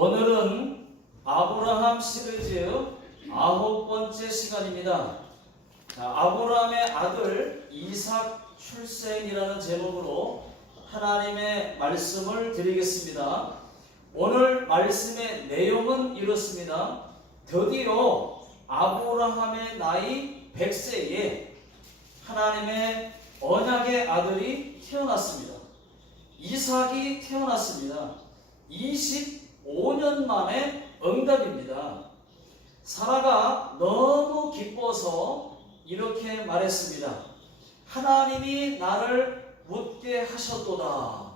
오늘은 아브라함 시리즈 9번째 시간입니다. 아브라함의 아들 이삭 출생이라는 제목으로 하나님의 말씀을 드리겠습니다. 오늘 말씀의 내용은 이렇습니다. 드디어 아브라함의 나이 100세에 하나님의 언약의 아들이 태어났습니다. 이삭이 태어났습니다. 25년 만에 응답입니다. 사라가 너무 기뻐서 이렇게 말했습니다. 하나님이 나를 묻게 하셨도다.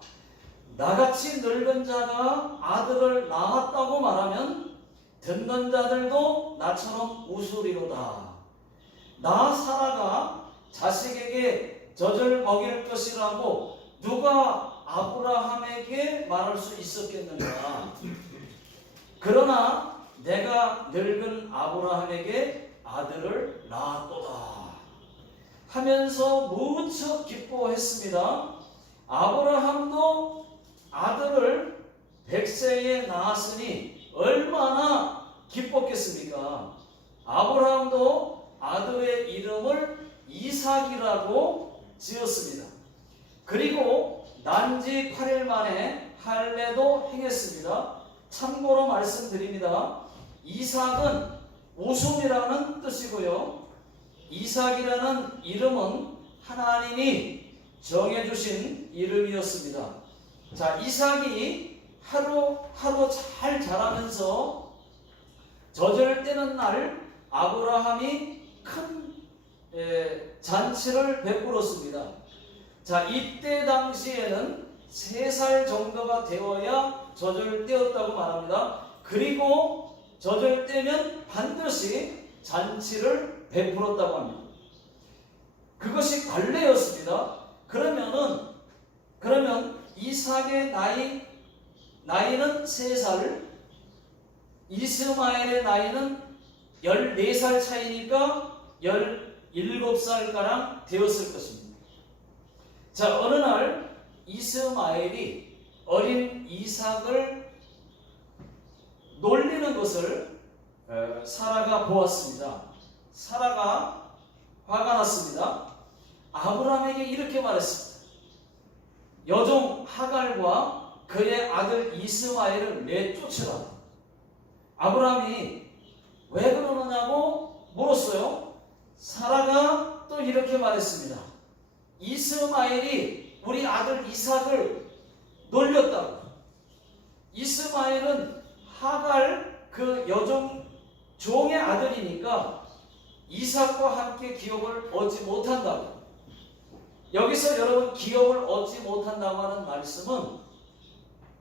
나같이 늙은 자가 아들을 낳았다고 말하면 듣는 자들도 나처럼 웃으리로다. 나 사라가 자식에게 젖을 먹일 것이라고 누가 아브라함에게 말할 수 있었겠는가? 그러나 내가 늙은 아브라함에게 아들을 낳았도다 하면서 무척 기뻐했습니다. 아브라함도 아들을 100세에 낳았으니 얼마나 기뻤겠습니까? 아브라함도 아들의 이름을 이삭이라고 지었습니다. 그리고 난지 8일 만에 할례도 행했습니다. 참고로 말씀드립니다. 이삭은 웃음이라는 뜻이고요. 이삭이라는 이름은 하나님이 정해주신 이름이었습니다. 자, 이삭이 하루하루 잘 자라면서 젖을 떼는 날 아브라함이 큰 잔치를 베풀었습니다. 자, 이때 당시에는 3살 정도가 되어야 젖을 떼었다고 말합니다. 그리고 젖을 떼면 반드시 잔치를 베풀었다고 합니다. 그것이 관례였습니다. 그러면 이삭의 나이는 3살, 이스마엘의 나이는 14살 차이니까 17살가량 되었을 것입니다. 자, 어느 날 이스마엘이 어린 이삭을 놀리는 것을 사라가 보았습니다. 사라가 화가 났습니다. 아브라함에게 이렇게 말했습니다. 여종 하갈과 그의 아들 이스마엘을 내쫓으라. 아브라함이 왜 그러느냐고 물었어요. 사라가 또 이렇게 말했습니다. 이스마엘이 우리 아들 이삭을 놀렸다고. 이스마엘은 하갈 그 여종 종의 아들이니까 이삭과 함께 기업을 얻지 못한다고. 여기서 여러분 기업을 얻지 못한다고 하는 말씀은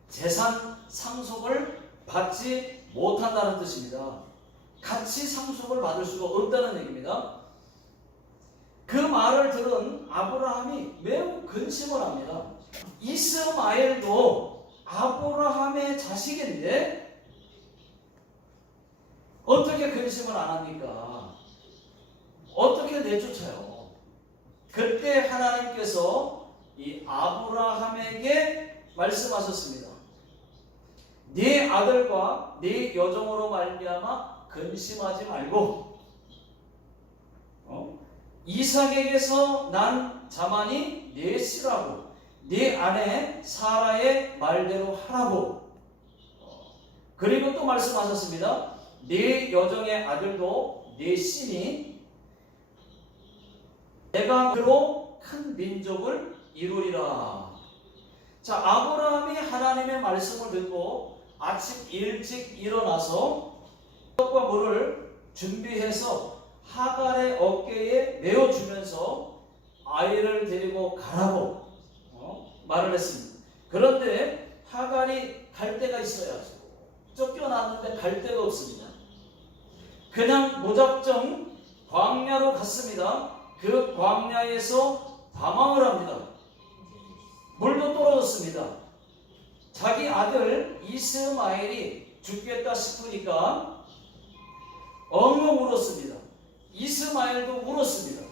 재산 상속을 받지 못한다는 뜻입니다. 같이 상속을 받을 수가 없다는 얘기입니다. 그 말을 들은 아브라함이 매우 근심을 합니다. 이스마엘도 아브라함의 자식인데 어떻게 근심을 안 합니까? 어떻게 내쫓아요? 그때 하나님께서 이 아브라함에게 말씀하셨습니다. 네 아들과 네 여종으로 말미암아 근심하지 말고 이삭에게서 난 자만이 네 씨라고 네 아내 사라의 말대로 하라고. 그리고 또 말씀하셨습니다. 네 여종의 아들도 네 씨니 내가 그로 큰 민족을 이루리라. 자, 아브라함이 하나님의 말씀을 듣고 아침 일찍 일어나서 떡과 물을 준비해서 하갈의 어깨에 메어주면서 아이를 데리고 가라고 말을 했습니다. 그런데 하갈이 갈 데가 있어야죠. 쫓겨났는데 갈 데가 없습니다. 그냥 무작정 광야로 갔습니다. 그 광야에서 방황을 합니다. 물도 떨어졌습니다. 자기 아들 이스마엘이 죽겠다 싶으니까 엉엉 울었습니다. 이스마엘도 울었습니다.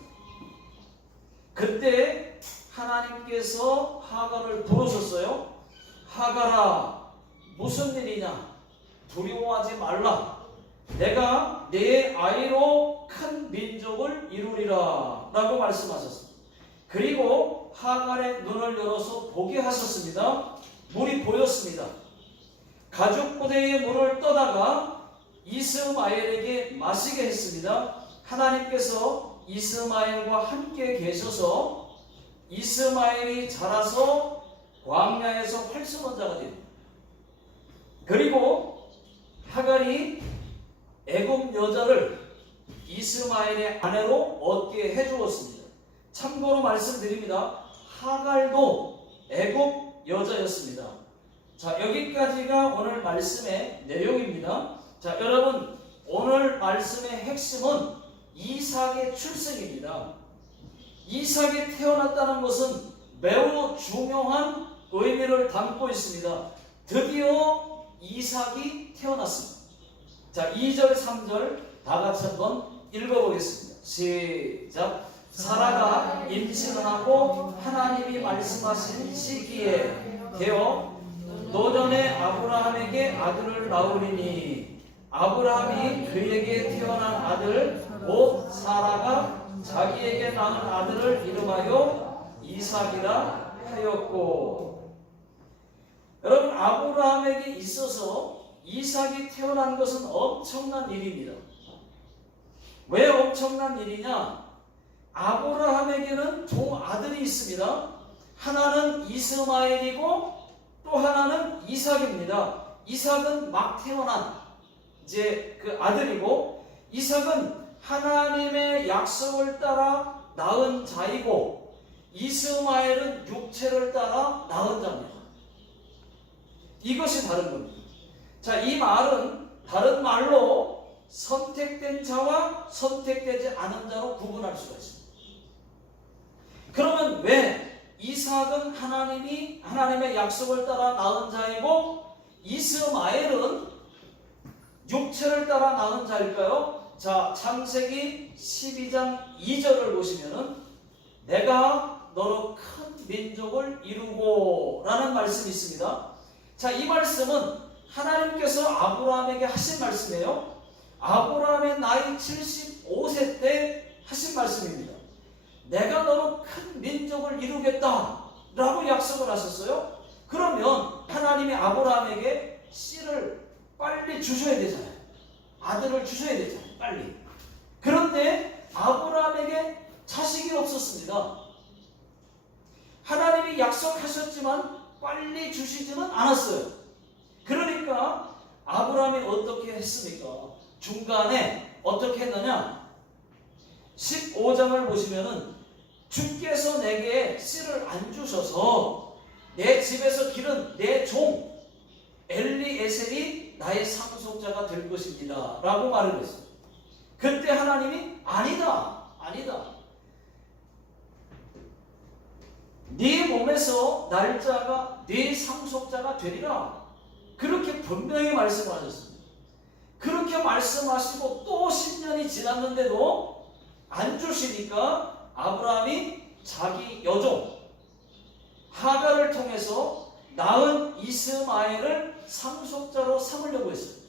그때 하나님께서 하갈을 부르셨어요. 하갈아, 무슨 일이냐? 두려워하지 말라. 내가 내 아이로 큰 민족을 이루리라 라고 말씀하셨습니다. 그리고 하갈의 눈을 열어서 보게 하셨습니다. 물이 보였습니다. 가죽 부대의 물을 떠다가 이스마엘에게 마시게 했습니다. 하나님께서 이스마엘과 함께 계셔서 이스마엘이 자라서 광야에서 활성원자가 됩니다. 그리고 하갈이 애굽 여자를 이스마엘의 아내로 얻게 해주었습니다. 참고로 말씀드립니다. 하갈도 애굽 여자였습니다. 자, 여기까지가 오늘 말씀의 내용입니다. 자, 여러분, 오늘 말씀의 핵심은 이삭의 출생입니다. 이삭이 태어났다는 것은 매우 중요한 의미를 담고 있습니다. 드디어 이삭이 태어났습니다. 자, 2절, 3절 다 같이 한번 읽어보겠습니다. 시작. 사라가 임신을 하고 하나님이 말씀하신 시기에 되어 노년에 아브라함에게 아들을 낳으리니 아브라함이 그에게 태어난 아들 곧 사라가 자기에게 낳은 아들을 이름하여 이삭이라 하였고. 여러분, 아브라함에게 있어서 이삭이 태어난 것은 엄청난 일입니다. 왜 엄청난 일이냐? 아브라함에게는 두 아들이 있습니다. 하나는 이스마엘이고 또 하나는 이삭입니다. 이삭은 막 태어난 이제 그 아들이고, 이삭은 하나님의 약속을 따라 낳은 자이고, 이스마엘은 육체를 따라 낳은 자입니다. 이것이 다른 겁니다. 자, 이 말은 다른 말로 선택된 자와 선택되지 않은 자로 구분할 수가 있습니다. 그러면 왜 이삭은 하나님의 약속을 따라 낳은 자이고 이스마엘은 육체를 따라 낳은 자일까요? 자, 창세기 12장 2절을 보시면은 내가 너로 큰 민족을 이루고 라는 말씀이 있습니다. 자, 이 말씀은 하나님께서 아브라함에게 하신 말씀이에요. 아브라함의 나이 75세 때 하신 말씀입니다. 내가 너로 큰 민족을 이루겠다 라고 약속을 하셨어요. 그러면 하나님이 아브라함에게 씨를 빨리 주셔야 되잖아요. 아들을 주셔야 되잖아요. 빨리. 그런데 아브라함에게 자식이 없었습니다. 하나님이 약속하셨지만 빨리 주시지는 않았어요. 그러니까 아브라함이 어떻게 했습니까? 중간에 어떻게 했느냐? 15장을 보시면은 주께서 내게 씨를 안 주셔서 내 집에서 기른 내 종 엘리에셀이 나의 상속자가 될 것입니다 라고 말을 했어요. 그때 하나님이 아니다. 네 몸에서 날 자가 네 상속자가 되리라. 그렇게 분명히 말씀을 하셨습니다. 그렇게 말씀하시고 또 10년이 지났는데도 안 주시니까 아브라함이 자기 여종 하갈을 통해서 낳은 이스마엘을 상속자로 삼으려고 했어요.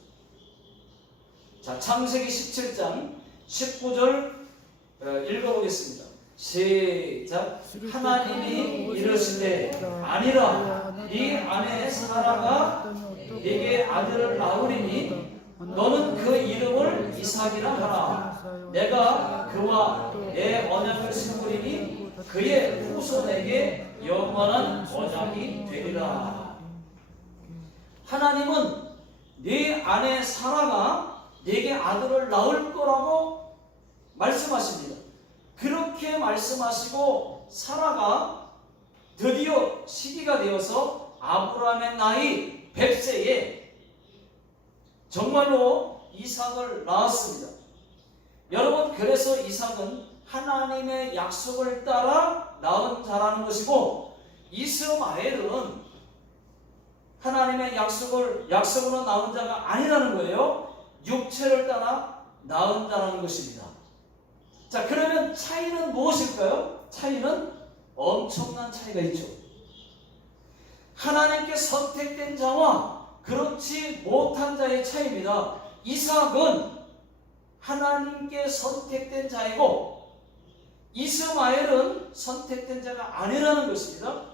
자, 창세기 17장 19절 읽어보겠습니다. 시작. 하나님이 이르시되 아니라 네 아내 사라가 네게 아들을 낳으리니 너는 그 이름을 이삭이라 하라. 내가 그와 내 언약을 세우리니 그의 후손에게 영원한 언약이 되리라. 하나님은 네 아내 사라가 네게 아들을 낳을 거라고 말씀하십니다. 그렇게 말씀하시고 사라가 드디어 시기가 되어서 아브라함의 나이 100세에 정말로 이삭을 낳았습니다. 여러분, 그래서 이삭은 하나님의 약속을 따라 낳은 자라는 것이고 이스마엘은 하나님의 약속으로 낳은 자가 아니라는 거예요. 육체를 따라 낳은 자라는 것입니다. 자, 그러면 차이는 무엇일까요? 차이는 엄청난 차이가 있죠. 하나님께 선택된 자와 그렇지 못한 자의 차이입니다. 이삭은 하나님께 선택된 자이고 이스마엘은 선택된 자가 아니라는 것입니다.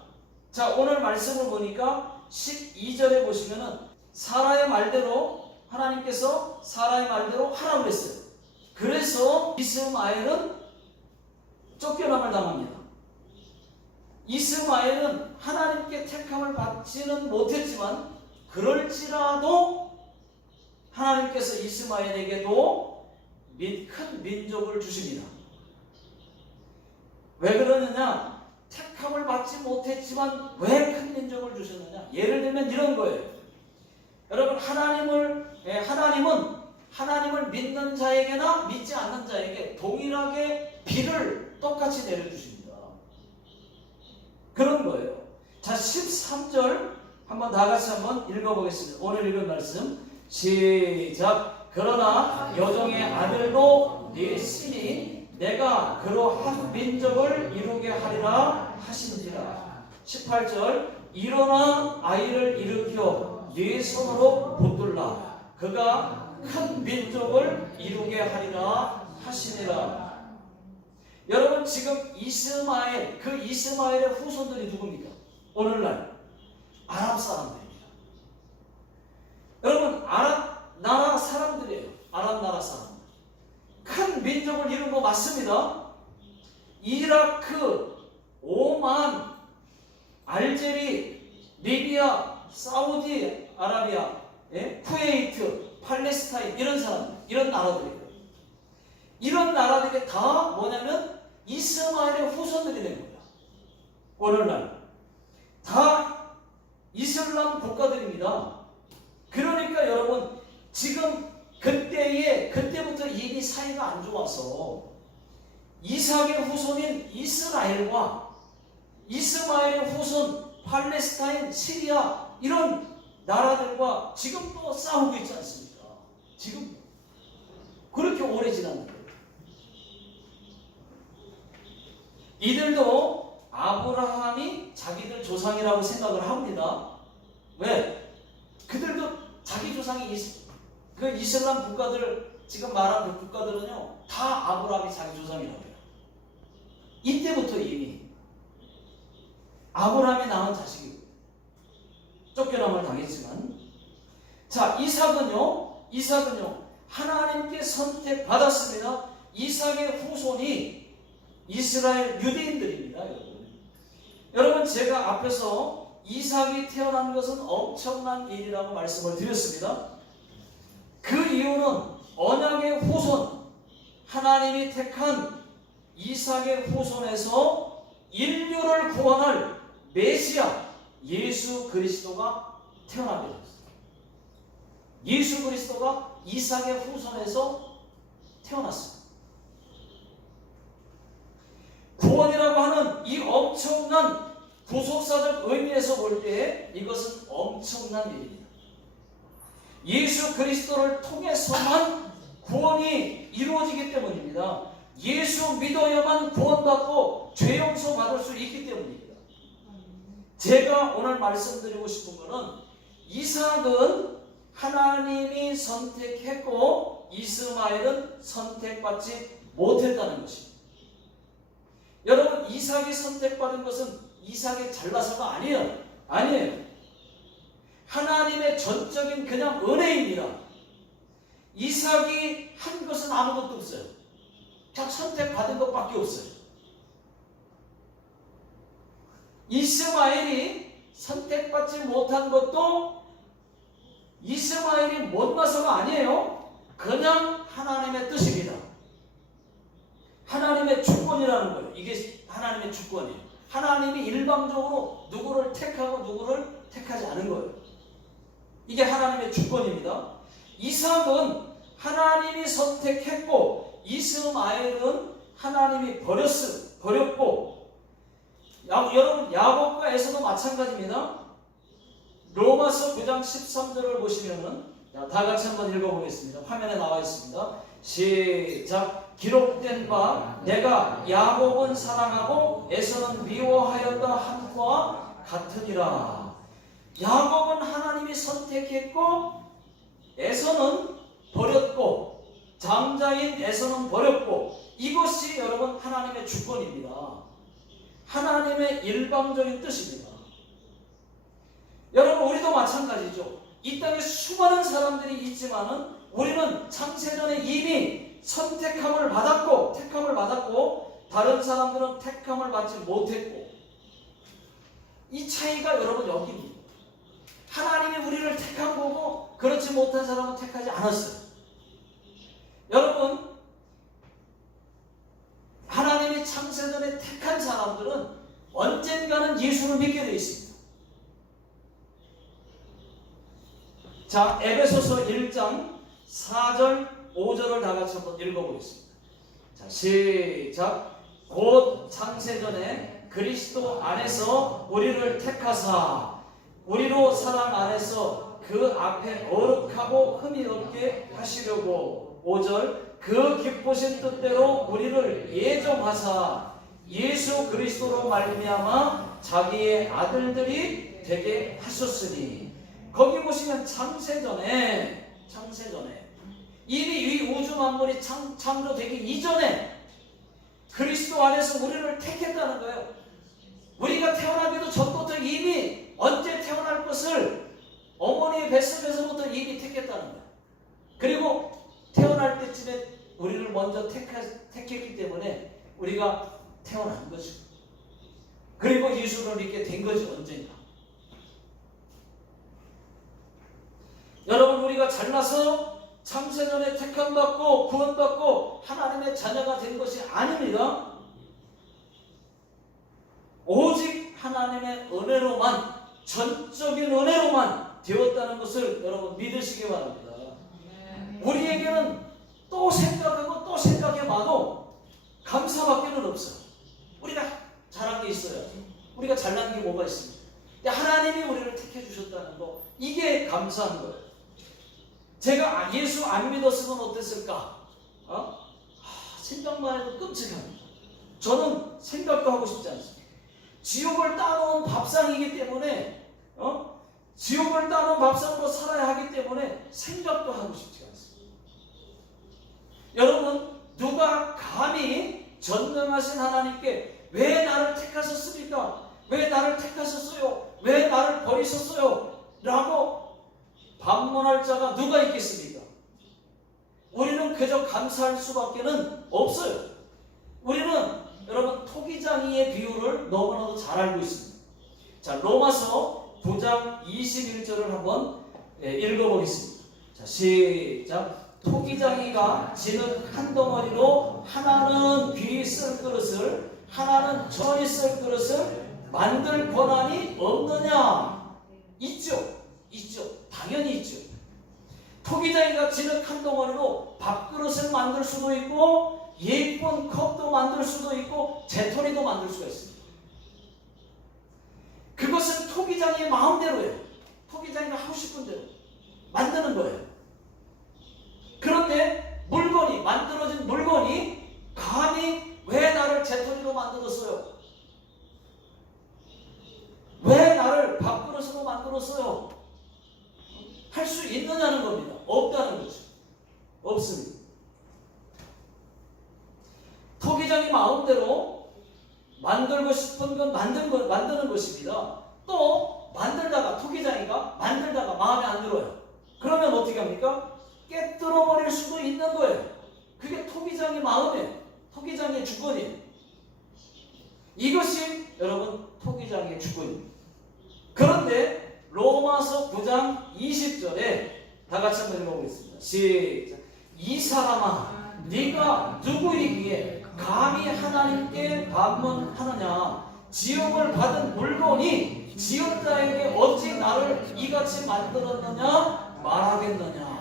자, 오늘 말씀을 보니까 12절에 보시면은 사라의 말대로 하나님께서 사라의 말대로 하라고 했어요. 그래서 이스마엘은 쫓겨남을 당합니다. 이스마엘은 하나님께 택함을 받지는 못했지만 그럴지라도 하나님께서 이스마엘에게도 큰 민족을 주십니다. 왜 그러느냐? 택함을 받지 못했지만 왜 큰 민족을 주셨느냐? 예를 들면 이런 거예요. 여러분, 하나님은 하나님을 믿는 자에게나 믿지 않는 자에게 동일하게 비를 똑같이 내려주십니다. 그런 거예요. 자, 13절 한번 다 같이 한번 읽어보겠습니다. 오늘 읽은 말씀 시작. 그러나 여종의 아들도 네 신이 내가 그로 한 민족을 이루게 하리라 하신지라. 18절 일어나 아이를 일으켜 네 손으로 붙들라. 그가 큰 민족을 이루게 하리라 하시니라. 여러분, 지금 이스마엘, 그 이스마엘의 후손들이 누굽니까? 오늘날 아랍 사람들입니다. 여러분, 아랍 나라 사람들이에요. 아랍 나라 사람들. 큰 민족을 이룬 거 맞습니다. 이라크, 오만, 알제리, 리비아, 사우디 아라비아, 쿠웨이트, 팔레스타인, 이런 사람들, 이런 나라들이에요. 이런 나라들이 다 뭐냐면 이스마엘의 후손들이 된 거예요. 오늘날 다 이슬람 국가들입니다. 그러니까 여러분, 지금 그때부터 이미 사이가 안 좋아서 이삭의 후손인 이스라엘과 이스마엘의 후손 팔레스타인, 시리아 이런 나라들과 지금 또 싸우고 있지 않습니까? 지금 그렇게 오래 지났는데 이들도 아브라함이 자기들 조상이라고 생각을 합니다. 왜? 그들도 자기 조상이 그 이슬람 국가들, 지금 말한 그 국가들은요 다 아브라함이 자기 조상이라고 해요. 이때부터 이미 아브라함이 낳은 자식이고 쫓겨남을 당했지만, 자, 이삭은요 하나님께 선택받았습니다. 이삭의 후손이 이스라엘 유대인들입니다. 여러분, 제가 앞에서 이삭이 태어난 것은 엄청난 일이라고 말씀을 드렸습니다. 그 이유는 언약의 후손, 하나님이 택한 이삭의 후손에서 인류를 구원할 메시아 예수 그리스도가 태어나게 됐어요. 예수 그리스도가 이삭의 후손에서 태어났습니다. 구원이라고 하는 이 엄청난 구속사적 의미에서 볼 때 이것은 엄청난 일입니다. 예수 그리스도를 통해서만 구원이 이루어지기 때문입니다. 예수 믿어야만 구원받고 죄 용서 받을 수 있기 때문입니다. 제가 오늘 말씀드리고 싶은 것은 이삭은 하나님이 선택했고 이스마엘은 선택받지 못했다는 것입니다. 여러분, 이삭이 선택받은 것은 이삭이 잘나서가 아니에요. 하나님의 전적인 그냥 은혜입니다. 이삭이 한 것은 아무것도 없어요. 그냥 선택받은 것밖에 없어요. 이스마엘이 선택받지 못한 것도 이스마엘이 못나서가 아니에요. 그냥 하나님의 뜻입니다. 하나님의 주권이라는 거예요. 이게 하나님의 주권이에요. 하나님이 일방적으로 누구를 택하고 누구를 택하지 않은 거예요. 이게 하나님의 주권입니다. 이삭은 하나님이 선택했고 이스마엘은 하나님이 버렸고, 여러분, 야곱과 에서도 마찬가지입니다. 로마서 9장 13절을 보시면은, 다 같이 한번 읽어보겠습니다. 화면에 나와 있습니다. 시작. 기록된 바 내가 야곱은 사랑하고 에서는 미워하였다 함과 같으니라. 야곱은 하나님이 선택했고 에서는 버렸고, 장자인 에서는 버렸고, 이것이 여러분 하나님의 주권입니다. 하나님의 일방적인 뜻입니다. 여러분, 우리도 마찬가지죠. 이 땅에 수많은 사람들이 있지만은 우리는 창세전에 이미 택함을 받았고 다른 사람들은 택함을 받지 못했고, 이 차이가 여러분 여기입니다. 하나님이 우리를 택한 거고 그렇지 못한 사람은 택하지 않았어요. 여러분, 하나님이 창세전에 택한 사람들은 언젠가는 예수를 믿게 되어 있습니다. 자, 에베소서 1장 4절 5절을 다 같이 한번 읽어보겠습니다. 자, 시작. 곧 창세전에 그리스도 안에서 우리를 택하사 우리로 사랑 안에서 그 앞에 거룩하고 흠이 없게 하시려고. 5절. 그 기쁘신 뜻대로 우리를 예정하사 예수 그리스도로 말미암아 자기의 아들들이 되게 하셨으니. 거기 보시면 창세전에 이미 이 우주 만물이 창조되기 이전에 그리스도 안에서 우리를 택했다는 거예요. 우리가 태어나기도 전부터 이미 언제 태어날 것을 어머니의 뱃속에서부터 이미 택했다는 거예요. 그리고 태어날 때쯤에 우리를 먼저 택했기 때문에 우리가 태어난 거죠. 그리고 예수를 믿게 된 거죠, 언젠가. 여러분, 우리가 잘나서 창세전에 택함받고 구원받고 하나님의 자녀가 된 것이 아닙니다. 오직 하나님의 은혜로만, 전적인 은혜로만 되었다는 것을 여러분 믿으시기 바랍니다. 우리에게는 또 생각하고 또 생각해봐도 감사밖에는 없어요. 우리가 잘한 게 있어요. 우리가 잘난 게 뭐가 있습니까? 하나님이 우리를 택해 주셨다는 거, 이게 감사한 거예요. 제가 예수 안 믿었으면 어땠을까? 생각만 해도 끔찍합니다. 저는 생각도 하고 싶지 않습니다. 지옥을 따놓은 밥상이기 때문에 지옥을 따놓은 밥상으로 살아야 하기 때문에 생각도 하고 싶지 않습니다. 여러분, 누가 감히 전능하신 하나님께 왜 나를 택하셨습니까? 왜 나를 택하셨어요? 왜 나를 버리셨어요? 라고 반문할 자가 누가 있겠습니까? 우리는 그저 감사할 수밖에는 없어요. 우리는 여러분 토기장이의 비유를 너무나도 잘 알고 있습니다. 자, 로마서 9장 21절을 한번 읽어보겠습니다. 자, 시작. 토기장이가 지는 한 덩어리로 하나는 귀 쓸 그릇을 하나는 전이 쓸 그릇을 만들 권한이 없느냐? 있죠. 당연히 있죠. 토기장이가 지는 한 덩어리로 밥그릇을 만들 수도 있고 예쁜 컵도 만들 수도 있고 재토리도 만들 수가 있습니다. 그것은 토기장이의 마음대로예요. 토기장이가 하고 싶은 대로 만드는 거예요. 그런데 만들어진 물건이 감히 왜 나를 재토리로 만들었어요? 왜 나를 밥그릇으로 만들었어요? 할 수 있느냐는 겁니다. 없다는 거죠. 없습니다. 토기장이 마음대로 만들고 싶은 건 만드는 것입니다. 또 토기장이가 만들다가 마음에 안 들어요. 그러면 어떻게 합니까? 깨뜨려 버릴 수도 있는 거예요. 그게 토기장의 마음이에요. 토기장의 주권이에요. 이것이 여러분 토기장의 주권입니다. 그런데 로마서 9장 20절에 다 같이 한번 읽어보겠습니다. 시작. 이 사람아, 네가 누구이기에 감히 하나님께 반문하느냐? 지음을 받은 물건이 지음자에게 어찌 나를 이같이 만들었느냐 말하겠느냐?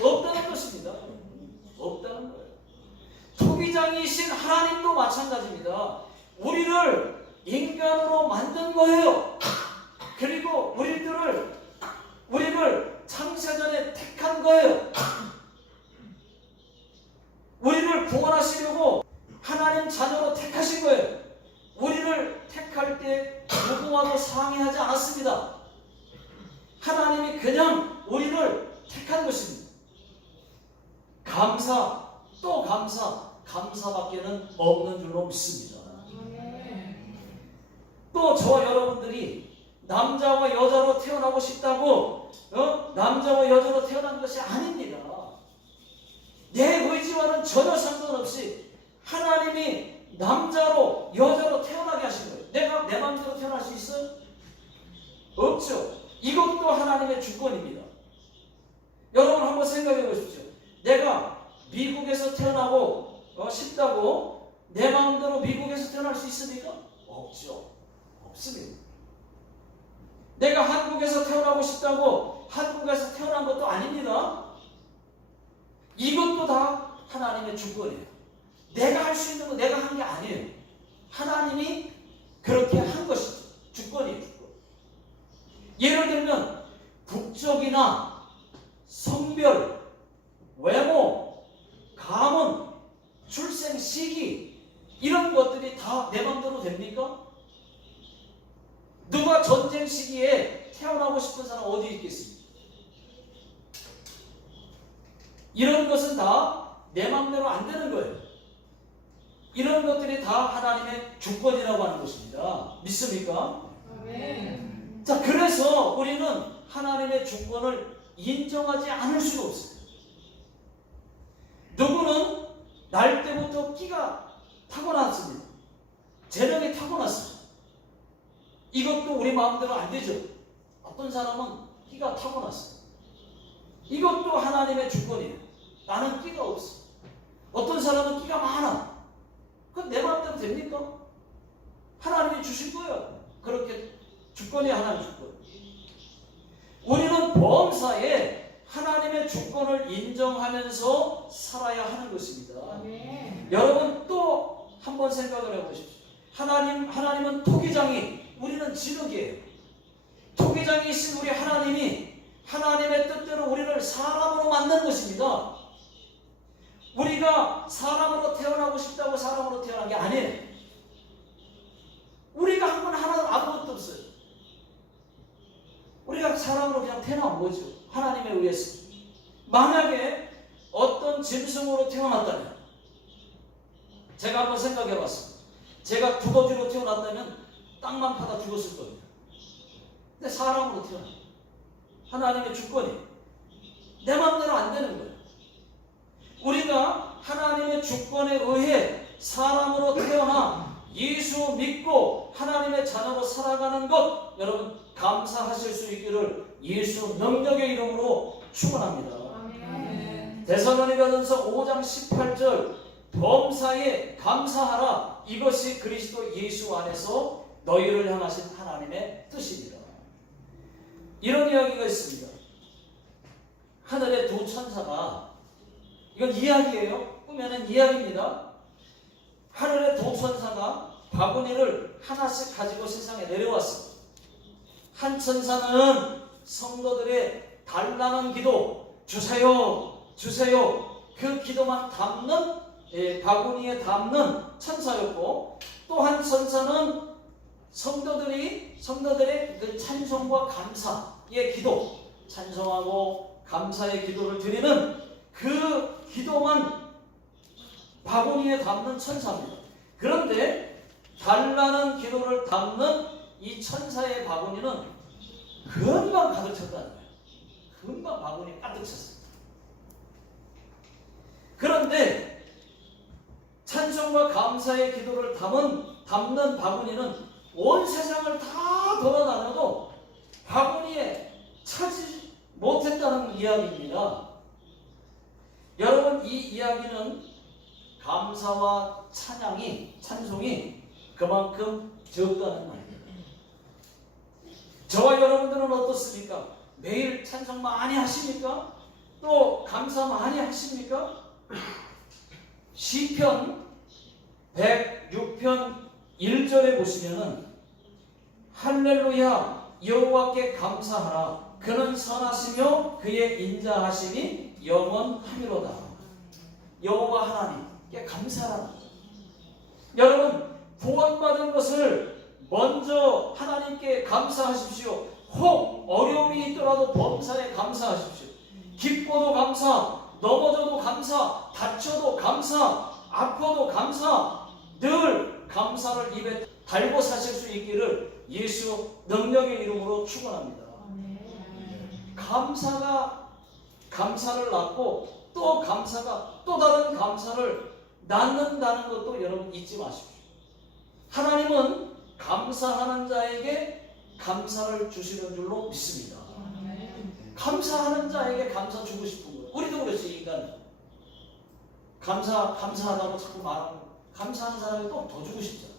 없다는 것입니다. 없다는 거예요. 토기장이신 하나님도 마찬가지입니다. 우리를 인간으로 만든 거예요. 그리고 우리를 창세전에 택한 거예요. 우리를 구원하시려고 하나님 자녀로 택하신 거예요. 우리를 택할 때 누구와도 상의하지 않았습니다. 택한 것입니다. 감사, 또 감사, 감사밖에는 없는 줄로 믿습니다. 또 저와 여러분들이 남자와 여자로 태어나고 싶다고 남자와 여자로 태어난 것이 아닙니다. 내 의지와는 전혀 상관없이 하나님이 남자로 여자로 태어나게 하신 거예요. 내가 내 마음대로 태어날 수 있어요? 없죠. 이것도 하나님의 주권입니다. 여러분 한번 생각해 보십시오. 내가 미국에서 태어나고 싶다고 내 마음대로 미국에서 태어날 수 있습니까? 없죠. 없습니다. 내가 한국에서 태어나고 싶다고 한국에서 태어난 것도 아닙니다. 이것도 다 하나님의 주권이에요. 내가 할 수 있는 거 내가 한 게 아니에요. 하나님이 그렇게 한 것이죠. 주권이에요. 주권. 예를 들면 국적이나 성별, 외모, 가문, 출생 시기 이런 것들이 다 내 마음대로 됩니까? 누가 전쟁 시기에 태어나고 싶은 사람 어디 있겠습니까? 이런 것은 다 내 마음대로 안 되는 거예요. 이런 것들이 다 하나님의 주권이라고 하는 것입니다. 믿습니까? 아멘. 자, 그래서 우리는 하나님의 주권을 인정하지 않을 수가 없어요. 누구는 날 때부터 끼가 타고났습니다. 재능이 타고났습니다. 이것도 우리 마음대로 안 되죠. 어떤 사람은 끼가 타고났어요. 이것도 하나님의 주권이에요. 나는 끼가 없어. 어떤 사람은 끼가 많아. 그건 내 마음대로 됩니까? 하나님이 주신 거예요. 그렇게 주권이 하나님의 주권. 우리는 범사에 하나님의 주권을 인정하면서 살아야 하는 것입니다. 아멘. 여러분 또 한번 생각을 해보십시오. 하나님은 토기장이, 우리는 진흙이에요. 토기장이신 우리 하나님이 하나님의 뜻대로 우리를 사람으로 만든 것입니다. 우리가 사람으로 태어나고 싶다고 사람으로 태어난 게 아니에요. 우리가 한 건 하나도 아무것도 없어요. 우리가 사람으로 그냥 태어난 거죠. 하나님에 의해서. 만약에 어떤 짐승으로 태어났다면, 제가 한번 생각해 봤습니다. 제가 두더지로 태어났다면 땅만 파다 죽었을 겁니다. 근데 사람으로 태어나. 하나님의 주권이 내 마음대로 안 되는 거예요. 우리가 하나님의 주권에 의해 사람으로 태어나 예수 믿고 하나님의 자녀로 살아가는 것, 여러분 감사하실 수 있기를 예수 능력의 이름으로 축원합니다. 아멘. 데살로니가전서 5장 18절 범사에 감사하라. 이것이 그리스도 예수 안에서 너희를 향하신 하나님의 뜻입니다. 이런 이야기가 있습니다. 하늘의 두 천사가, 이건 이야기예요. 꾸며낸 이야기입니다. 하늘의 두 천사가 바구니를 하나씩 가지고 세상에 내려왔습니다. 한 천사는 성도들의 달라는 기도, 주세요, 주세요, 그 기도만 담는 바구니에 담는 천사였고, 또 한 천사는 성도들의 그 찬송과 감사의 기도, 찬송하고 감사의 기도를 드리는 그 기도만 바구니에 담는 천사입니다. 그런데 달라는 기도를 담는 이 천사의 바구니는 금방 가득 찼다는 거예요. 금방 바구니에 가득 찼어요. 그런데 찬송과 감사의 기도를 담는 바구니는 온 세상을 다 돌아다녀도 바구니에 차지 못했다는 이야기입니다. 여러분, 이 이야기는 감사와 찬송이 그만큼 적다는 말입니다. 저와 여러분들은 어떻습니까? 매일 찬송 많이 하십니까? 또 감사 많이 하십니까? 시편 106편 1절에 보시면은 할렐루야 여호와께 감사하라. 그는 선하시며 그의 인자하심이 영원하리로다. 여호와 하나님께 감사하라. 여러분, 구원받은 것을 먼저 하나님께 감사하십시오. 혹 어려움이 있더라도 범사에 감사하십시오. 기뻐도 감사, 넘어져도 감사, 다쳐도 감사, 아파도 감사, 늘 감사를 입에 달고 사실 수 있기를 예수 능력의 이름으로 축원합니다. 감사가 감사를 낳고 또 감사가 또 다른 감사를 낳는다는 것도 여러분 잊지 마십시오. 하나님은 감사하는 자에게 감사를 주시는 줄로 믿습니다. 감사하는 자에게 감사 주고 싶은 거예요. 우리도 그렇지, 인간. 감사하다고 자꾸 말하고 감사하는 사람이 또 더 주고 싶잖아요.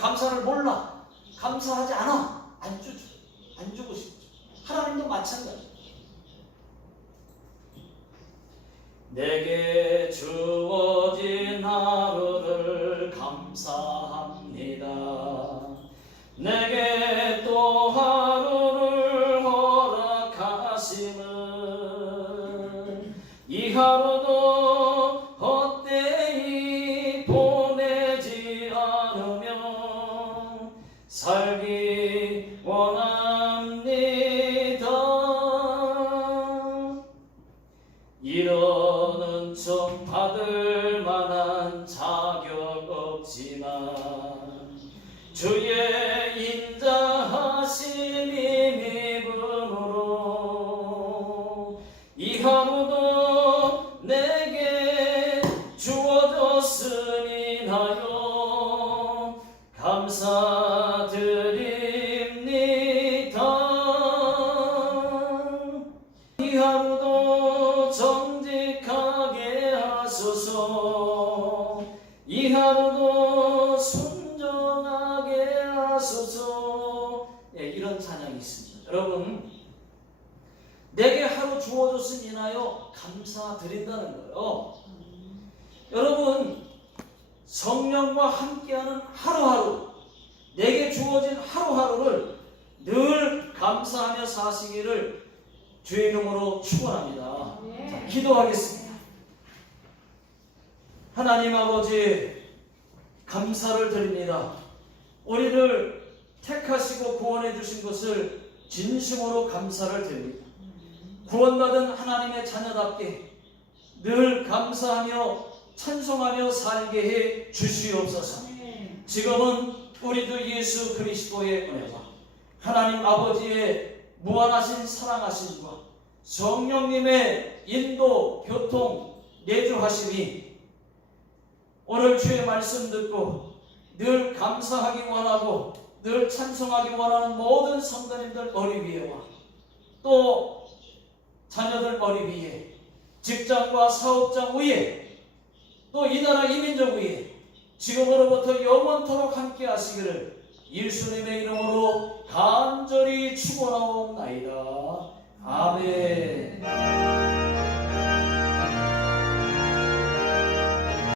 감사를 몰라, 감사하지 않아, 안 주죠. 안 주고 싶죠. 하나님도 마찬가지예요. 내게 주어진 하루를 감사합니다. 내게 또 하루를 허락하심은 이 하루도 헛되이 보내지 않으며 살기 원합니다. 이런 은총 받을 만한 자격 없지만 주의 인자하심이 믿음으로 이 하루도 내게 주어졌으니 하여 감사드립니다. 이 하루도 정직하게 하소서. 이 하루도 순종하게 하소서. 이런 찬양이 있습니다. 여러분, 내게 하루 주어졌으니 인하여 감사드린다는 거예요. 여러분, 성령과 함께하는 하루하루, 내게 주어진 하루하루를 늘 감사하며 사시기를 주의 이름으로 축원합니다. 자, 기도하겠습니다. 하나님 아버지, 감사를 드립니다. 우리를 택하시고 구원해 주신 것을 진심으로 감사를 드립니다. 구원받은 하나님의 자녀답게 늘 감사하며 찬송하며 살게 해 주시옵소서. 지금은 우리도 예수 그리스도의 은혜와 하나님 아버지의 무한하신 사랑하심과 성령님의 인도, 교통, 내주하심이 오늘 주의 말씀 듣고 늘 감사하기 원하고 늘 찬송하기 원하는 모든 성도님들 머리 위에와 또 자녀들 머리 위에, 직장과 사업장 위에, 또 이 나라 이민족 위에 지금으로부터 영원토록 함께 하시기를 예수님의 이름으로 간절히 축원하옵나이다. 아멘.